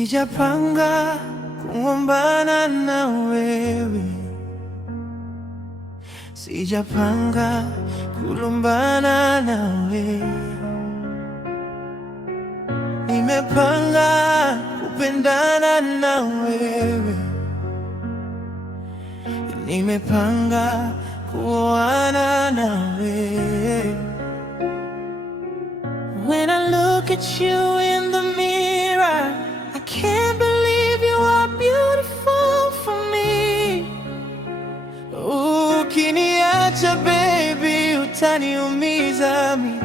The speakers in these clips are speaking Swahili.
Sijapanga kugombana na wewe, sijapanga kulumbana na wewe. Nimepanga kupendana na wewe, nimepanga kuoana na wewe. When I look at you in the mirror, I can't believe you are beautiful for me. Ukiniacha baby, utaniumiza mi.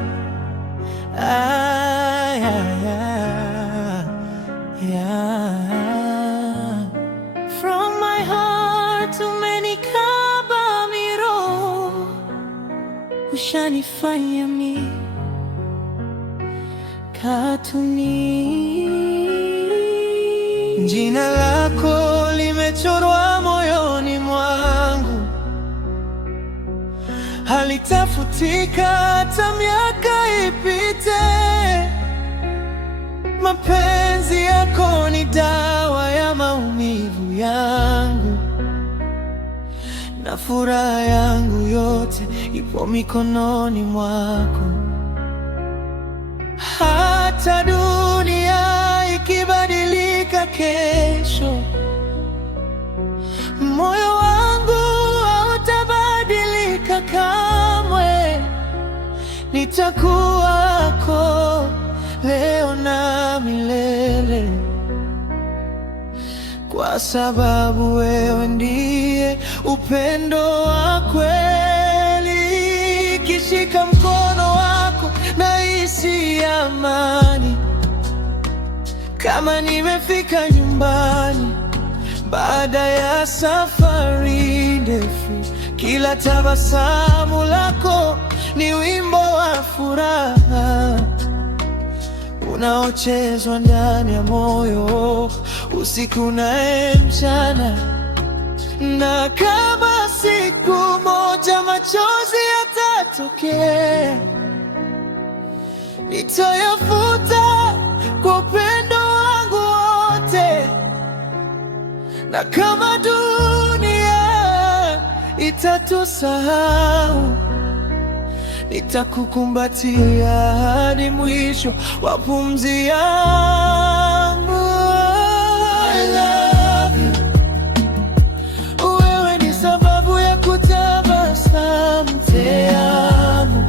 From my heart to many kabamiro, ushanifanya mi katuni. Jina lako limechorwa moyoni mwangu, halitafutika hata miaka ipite. Mapenzi yako ni dawa ya maumivu yangu, na furaha yangu yote ipo mikononi mwako. Hata dunia ikibadilika kesho, moyo wangu hautabadilika kamwe. Nitakuwa wako leo na milele, kwa sababu wewe ndiye upendo wa kweli. Kishika mkono wako nahisi amani, kama nimefika nyumbani baada ya safari ndefu. Kila tabasamu lako ni wimbo wa furaha unaochezwa ndani ya moyo usiku na mchana. Na kama siku moja machozi yatatokea, nitayafuta kwa upendo wangu wote. Na kama dunia itatusahau, nitakukumbatia hadi mwisho wa pumzi yangu. I love you. Wewe ni sababu ya kutabasamu. Te amo.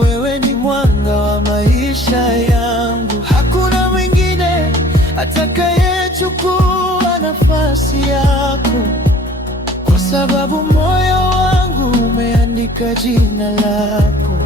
Wewe ni mwanga wa maisha yangu, hakuna mwingine atakayechukua nafasi yako, kwa sababu moyo wangu umeandika jina lako.